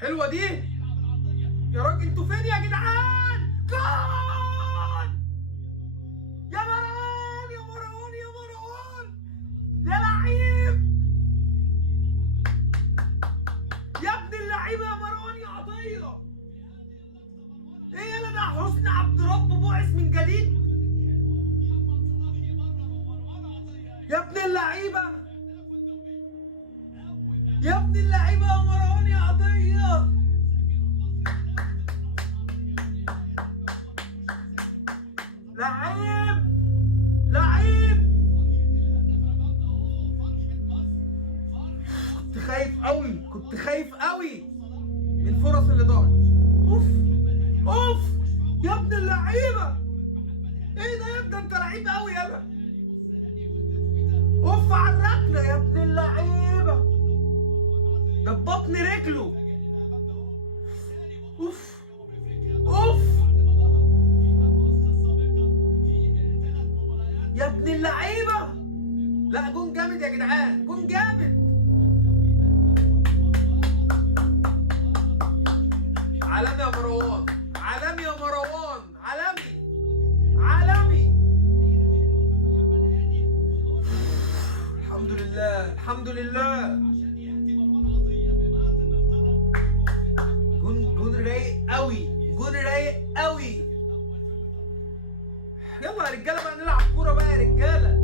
حلوه دي يا راجل. انتوا فين يا جدعان؟ جول يا مروان يا مروان يا مروان يا لعيب يا ابن اللعيبه يا مروان يا عطيه. ايه يا ده حسني عبد رب بعث من جديد يا ابن اللعيبه يا ابن اللعيبه يا مروان يا عطيه. لعيب لعيب. كنت خايف قوي كنت خايف قوي من الفرص اللي ضاعت. اوف اوف يا ابن اللعيبه. ايه ده يا ابني؟ انت لعيب قوي يالا. اوف على الركله يا ابن اللعيبه. ده ببطن رجله. اوف اوف يا ابن اللعيبه. لا جون جامد يا جدعان، جون جامد. عالمي يا مروان، عالمي يا مروان، عالمي عالمي. الحمد لله الحمد لله. جون رايق قوي، جون رايق قوي. يلا يا رجاله بقى نلعب كوره بقى يا رجاله.